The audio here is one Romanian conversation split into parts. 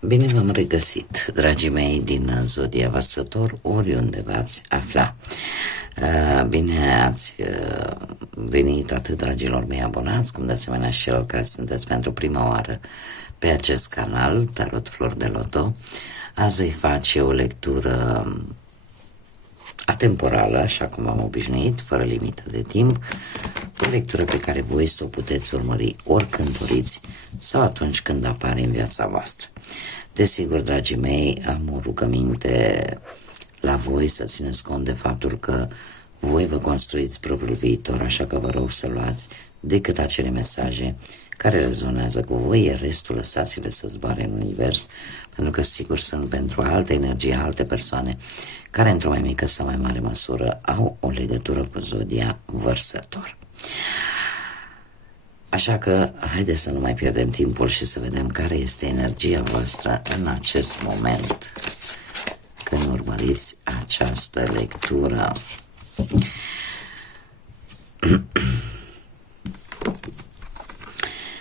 Bine v-am regăsit, dragii mei din Zodia Vărsător, oriunde v-ați afla. Bine ați venit atât, dragilor mei abonați, cum de asemenea și celor care sunteți pentru prima oară pe acest canal, Tarot Flori de Loto. Azi voi face o lectură atemporală, așa cum am obișnuit, fără limită de timp, o lectură pe care voi să o puteți urmări oricând doriți sau atunci când apare în viața voastră. Desigur, dragii mei, am o rugăminte la voi să țineți cont de faptul că voi vă construiți propriul viitor, așa că vă rog să luați decât acele mesaje care rezonează cu voi, iar restul lăsați-le să zboare în univers, pentru că sigur sunt pentru alte energie, alte persoane care într-o mai mică sau mai mare măsură au o legătură cu Zodia Vărsător. Așa că haideți să nu mai pierdem timpul și să vedem care este energia voastră în acest moment când urmăriți această lectură.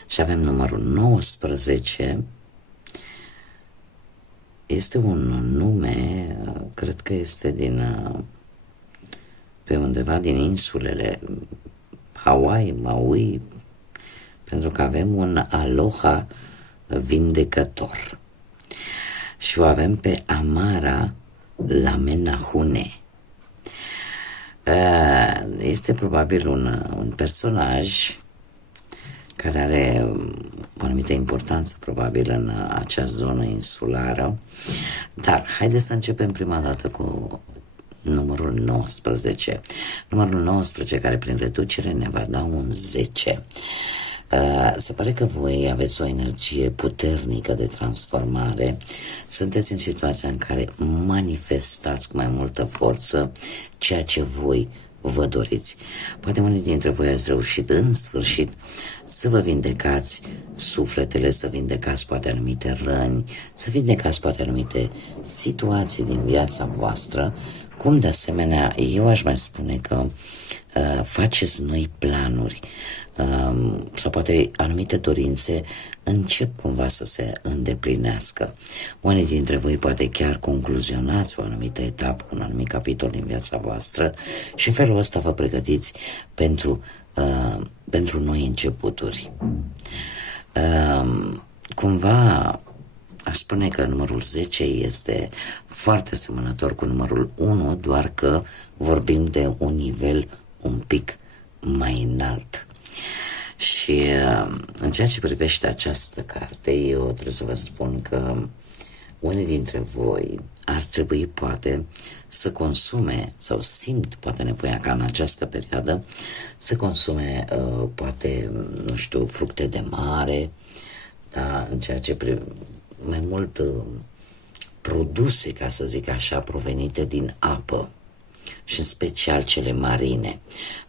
Și avem numărul 19. Este un nume, cred că este pe undeva din insulele Hawaii, Maui, pentru că avem un Aloha vindecător. Și o avem pe Amara Lamenahune. Este probabil un personaj care are o anumită importanță probabil în acea zonă insulară, dar haideți să începem prima dată cu numărul 19. Numărul 19 care prin reducere ne va da un 10. Se pare că voi aveți o energie puternică de transformare, sunteți în situația în care manifestați cu mai multă forță ceea ce voi vă doriți. Poate unii dintre voi ați reușit în sfârșit să vă vindecați sufletele, să vindecați poate anumite răni, să vindecați poate anumite situații din viața voastră, cum de asemenea eu aș mai spune că faceți noi planuri sau poate anumite dorințe încep cumva să se îndeplinească. Unii dintre voi poate chiar concluzionați o anumită etapă, un anumit capitol din viața voastră și în felul ăsta vă pregătiți pentru noi începuturi. Cumva aș spune că numărul 10 este foarte asemănător cu numărul 1, doar că vorbim de un nivel un pic mai înalt. Și în ceea ce privește această carte, eu trebuie să vă spun că unii dintre voi ar trebui poate să consume sau simt poate nevoia ca în această perioadă să consume poate, nu știu, fructe de mare, da, în ceea ce mai mult produse, ca să zic așa, provenite din apă și în special cele marine.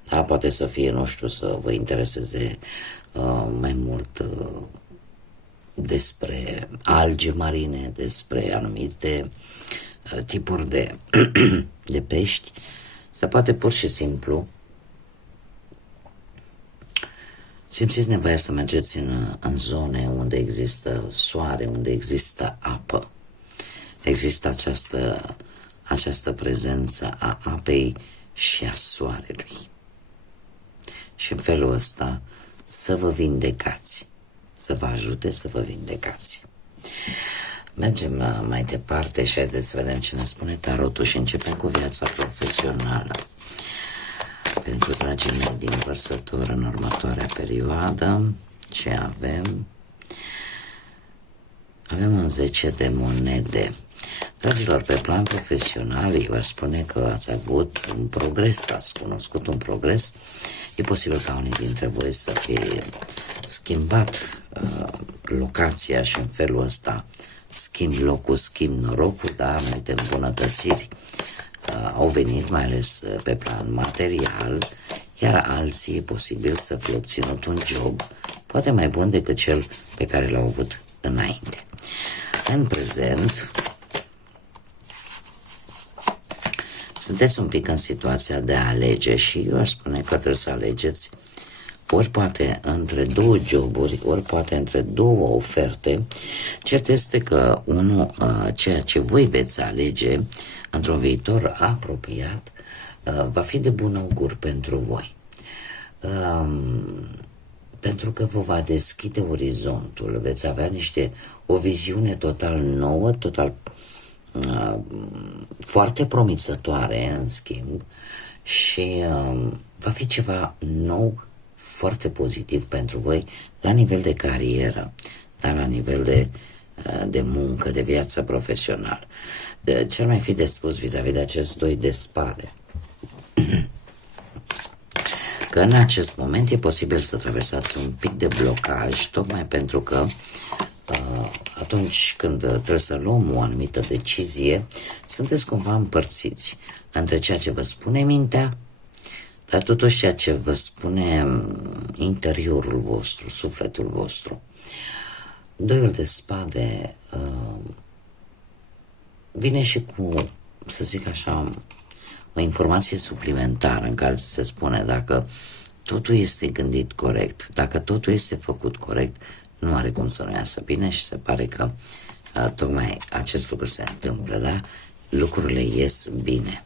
Da, poate să fie, nu știu, să vă intereseze mai mult despre alge marine, despre anumite tipuri de pești, sau poate pur și simplu simțiți nevoia să mergeți în zone unde există soare, unde există apă. Există această prezență a apei și a soarelui. Și în felul ăsta să vă vindecați, să vă ajute să vă vindecați. Mergem mai departe și haideți să vedem ce ne spune tarotul și începem cu viața profesională. Pentru dragii mei din Vărsător în următoarea perioadă, ce avem? Avem un 10 de monede. Dragilor, pe plan profesional, eu aș spune că ați avut un progres, ați cunoscut un progres. E posibil ca unii dintre voi să fie schimbat locația și în felul ăsta schimb locul, schimb norocul, dar anumite îmbunătățiri au venit, mai ales pe plan material, iar alții e posibil să fie obținut un job poate mai bun decât cel pe care l-au avut înainte. În prezent, sunteți un pic în situația de a alege și eu aș spune că trebuie să alegeți ori poate între două joburi, ori poate între două oferte. Cert este că ceea ce voi veți alege într-un viitor apropiat va fi de bun augur pentru voi. Pentru că vă va deschide orizontul, veți avea o viziune total nouă, foarte promițătoare, în schimb, și va fi ceva nou, foarte pozitiv pentru voi, la nivel de carieră, dar la nivel de muncă, de viață profesională. Ce ar mai fi de spus vis-a-vis de acest 2 de spade? Că în acest moment e posibil să traversați un pic de blocaj, tocmai pentru că atunci când trebuie să luăm o anumită decizie, sunteți cumva împărțiți între ceea ce vă spune mintea, dar totuși ceea ce vă spune interiorul vostru, sufletul vostru. Doiul de spade vine și cu, să zic așa, o informație suplimentară în care se spune dacă totul este gândit corect, dacă totul este făcut corect, nu are cum să nu iasă bine și se pare că tocmai acest lucru se întâmplă, da? Lucrurile ies bine.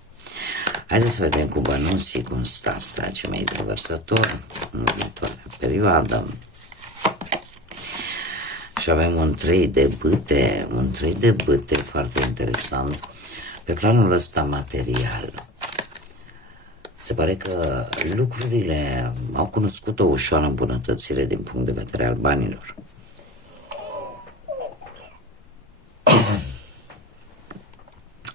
Haideți să vedem cu bănuții cum stați, dragii mei de vărsători, în următoarea perioadă. Și avem un 3 de bâte foarte interesant pe planul ăsta material. Se pare că lucrurile au cunoscut o ușoară îmbunătățire din punct de vedere al banilor.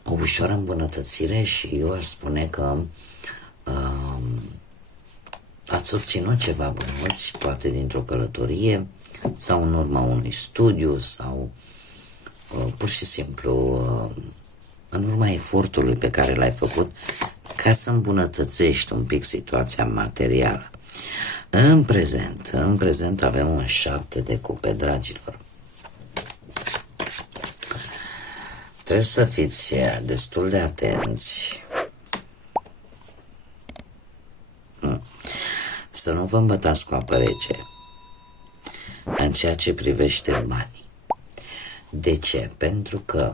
O ușoară îmbunătățire și eu aș spune că ați obținut ceva bănuți, poate dintr-o călătorie sau în urma unui studiu sau pur și simplu în urma efortului pe care l-ai făcut ca să îmbunătățești un pic situația materială. În prezent avem un 7 de cupe, dragilor. Trebuie să fiți destul de atenți. Să nu vă îmbătați cu apă rece în ceea ce privește banii. De ce? Pentru că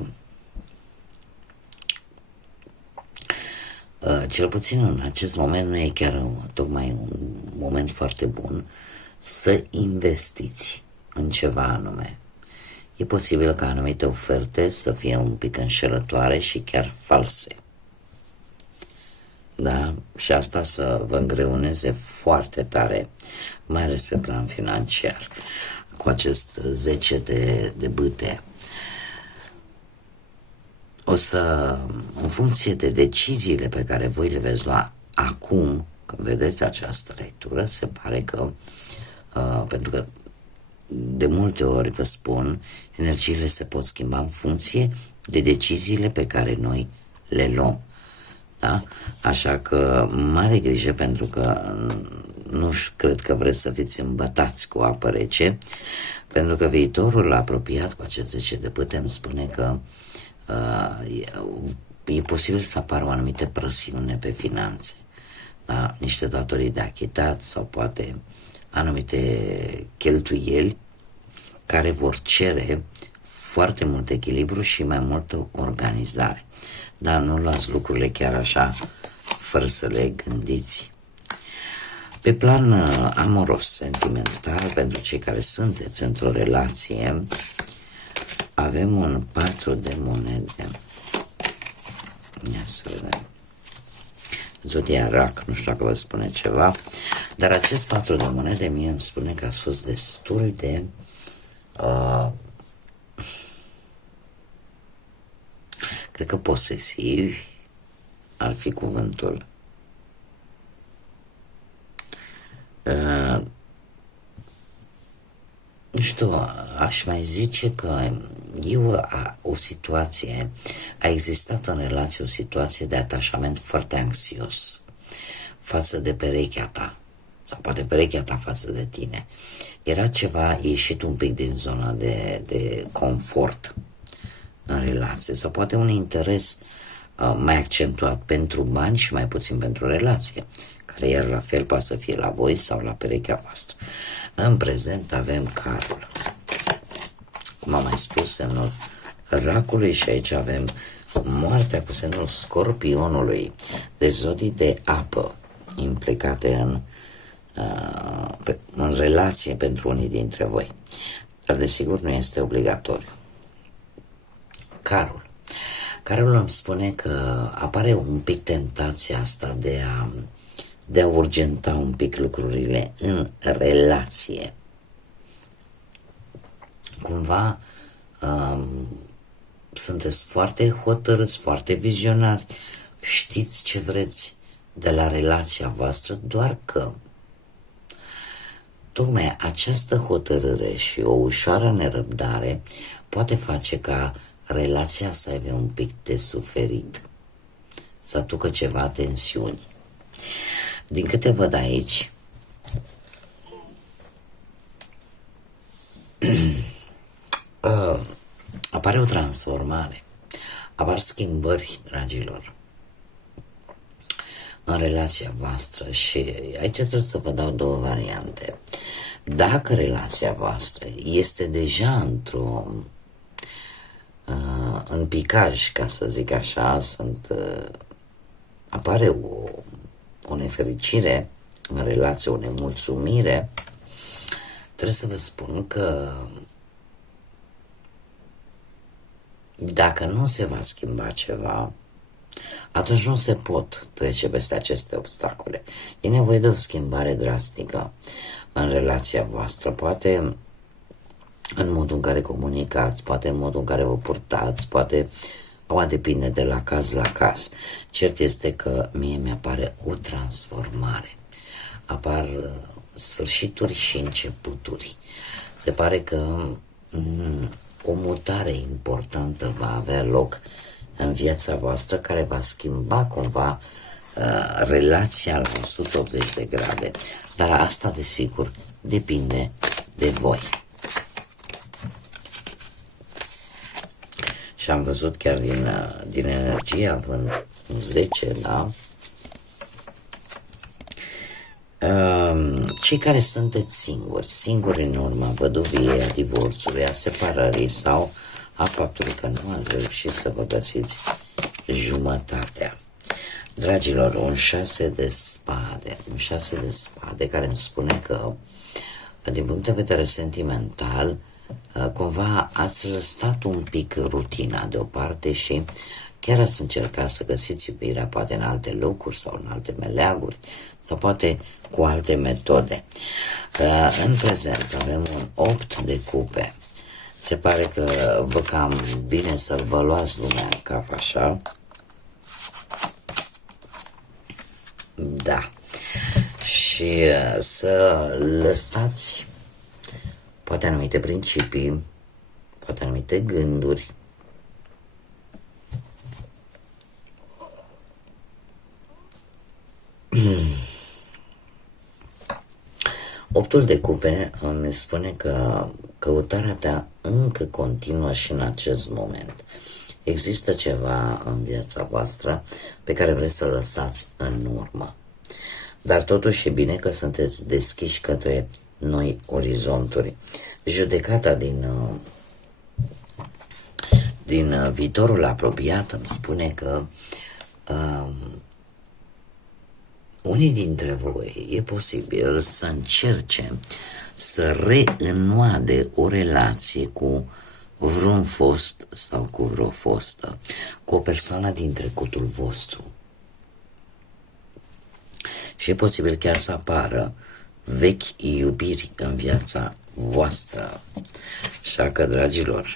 cel puțin în acest moment nu e chiar tocmai un moment foarte bun să investiți în ceva anume. E posibil ca anumite oferte să fie un pic înșelătoare și chiar false. Da? Și asta să vă îngreuneze foarte tare, mai ales pe plan financiar, cu acest 10 de bâte. O să, în funcție de deciziile pe care voi le veți lua acum, când vedeți această lectură, se pare că, pentru că de multe ori vă spun, energiile se pot schimba în funcție de deciziile pe care noi le luăm. Da? Așa că mare grijă, pentru că nu cred că vreți să fiți îmbătați cu apă rece, pentru că viitorul apropiat cu acest 10 de bâte îmi spune că e posibil să apară o anumită presiune pe finanțe, da? Niște datorii de achitat sau poate anumite cheltuieli care vor cere foarte mult echilibru și mai multă organizare. Dar nu luați lucrurile chiar așa, fără să le gândiți. Pe plan amoros, sentimental, pentru cei care sunteți într-o relație, avem un 4 de monede. Ia să vedem. Zodia Rac, nu știu dacă vă spune ceva, dar acest 4 de monede mie îmi spune că ați fost destul de cred că posesivi ar fi cuvântul. Nu știu, aș mai zice că o situație, a existat în relație o situație de atașament foarte anxios față de perechea ta, sau poate perechea ta față de tine. Era ceva ieșit un pic din zona de confort în relație, sau poate un interes mai accentuat pentru bani și mai puțin pentru relație, care voastră, iar la fel poate să fie la voi sau la perechea voastră. În prezent avem carul. Cum am mai spus, semnul racului și aici avem moartea cu semnul scorpionului, de zodii de apă implicate în relație pentru unii dintre voi. Dar desigur nu este obligatoriu. Carul îmi spune că apare un pic tentația asta de a urgenta un pic lucrurile în relație. Cumva sunteți foarte hotărâți, foarte vizionari, știți ce vreți de la relația voastră, doar că tocmai această hotărâre și o ușoară nerăbdare poate face ca relația să aibă un pic de suferit, să aducă ceva tensiuni. Din câte văd aici, apare o transformare, apar schimbări, dragilor, în relația voastră și aici trebuie să vă dau două variante. Dacă relația voastră este deja în picaj, ca să zic așa, apare o nefericire în relație, o nemulțumire, trebuie să vă spun că dacă nu se va schimba ceva, atunci nu se pot trece peste aceste obstacole. E nevoie de o schimbare drastică în relația voastră, poate în modul în care comunicați, poate în modul în care vă purtați, poate depinde de la caz la caz. Cert este că mie mi-apare o transformare. Apar sfârșituri și începuturi. Se pare că o mutare importantă va avea loc în viața voastră care va schimba cumva relația la 180 de grade. Dar asta, desigur, depinde de voi. Și am văzut chiar din energie, având 10, da? Cei care sunteți singuri în urma văduviei, a divorțului, a separării sau a faptului că nu ați reușit să vă găsiți jumătatea. Dragilor, un 6 de spade care îmi spune că, din punct de vedere sentimental, cumva ați lăsat un pic rutina deoparte și chiar ați încercat să găsiți iubirea poate în alte locuri sau în alte meleaguri sau poate cu alte metode. În prezent avem un 8 de cupe. Se pare că vă cam bine să vă luați lumea în cap așa. Da. Și să lăsați poate anumite principii, poate anumite gânduri. Optul de cupe îmi spune că căutarea ta încă continuă și în acest moment. Există ceva în viața voastră pe care vreți să lăsați în urmă. Dar totuși e bine că sunteți deschiși către noi orizonturi. Judecata din viitorul apropiat îmi spune că unii dintre voi e posibil să încerce să reînnoade o relație cu vreun fost sau cu vreo fostă, cu o persoană din trecutul vostru. Și e posibil chiar să apară vechi iubiri în viața voastră. Așa că, dragilor,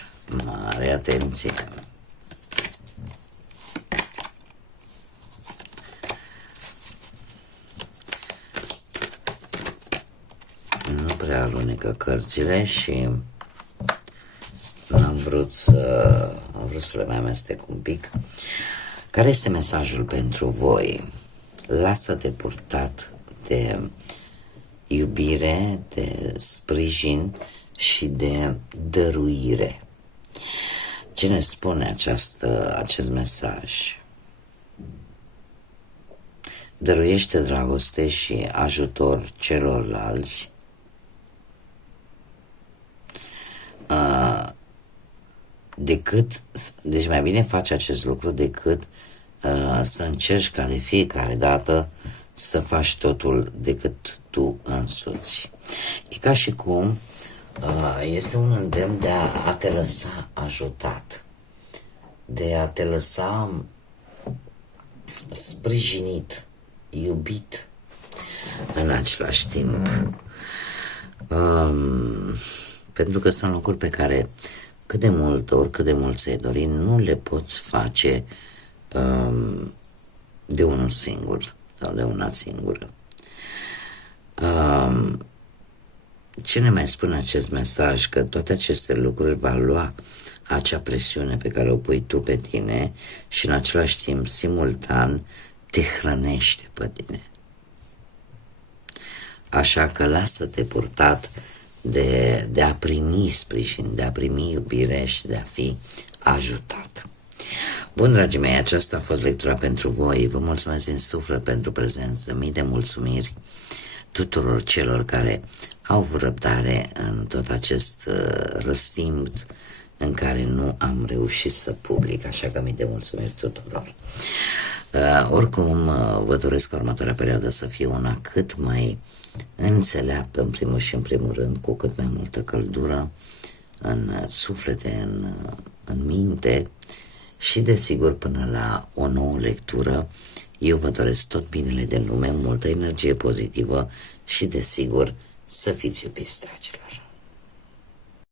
mare atenție! Nu prea alunecă cărțile și am vrut să le mai amestec un pic. Care este mesajul pentru voi? Lasă-te purtat de iubire, de sprijin și de dăruire. Ce ne spune acest mesaj? dăruiește dragoste și ajutor celorlalți, deci mai bine faci acest lucru decât să încerci ca de fiecare dată să faci totul decât tu însuți. E ca și cum este un îndemn de a te lăsa ajutat, de a te lăsa sprijinit, iubit în același timp. Pentru că sunt lucruri pe care cât de mult, oricât de mult ți-ai dori, nu le poți face de unul singur sau de una singură. Ce ne mai spune acest mesaj? Că toate aceste lucruri va lua acea presiune pe care o pui tu pe tine și în același timp, simultan, te hrănește pe tine. Așa că lasă-te purtat de a primi sprijin, de a primi iubire și de a fi ajutat. Bun, dragii mei, aceasta a fost lectura pentru voi. Vă mulțumesc din suflet pentru prezență. Mii de mulțumiri tuturor celor care au avut răbdare în tot acest răstimp în care nu am reușit să public, așa că mii de mulțumiri tuturor. Oricum, vă doresc ca următoarea perioadă să fie una cât mai înțeleaptă, în primul și în primul rând, cu cât mai multă căldură în suflete, în minte și, desigur, până la o nouă lectură, eu vă doresc tot binele de lume, multă energie pozitivă și, desigur, să fiți iubiți, dragilor.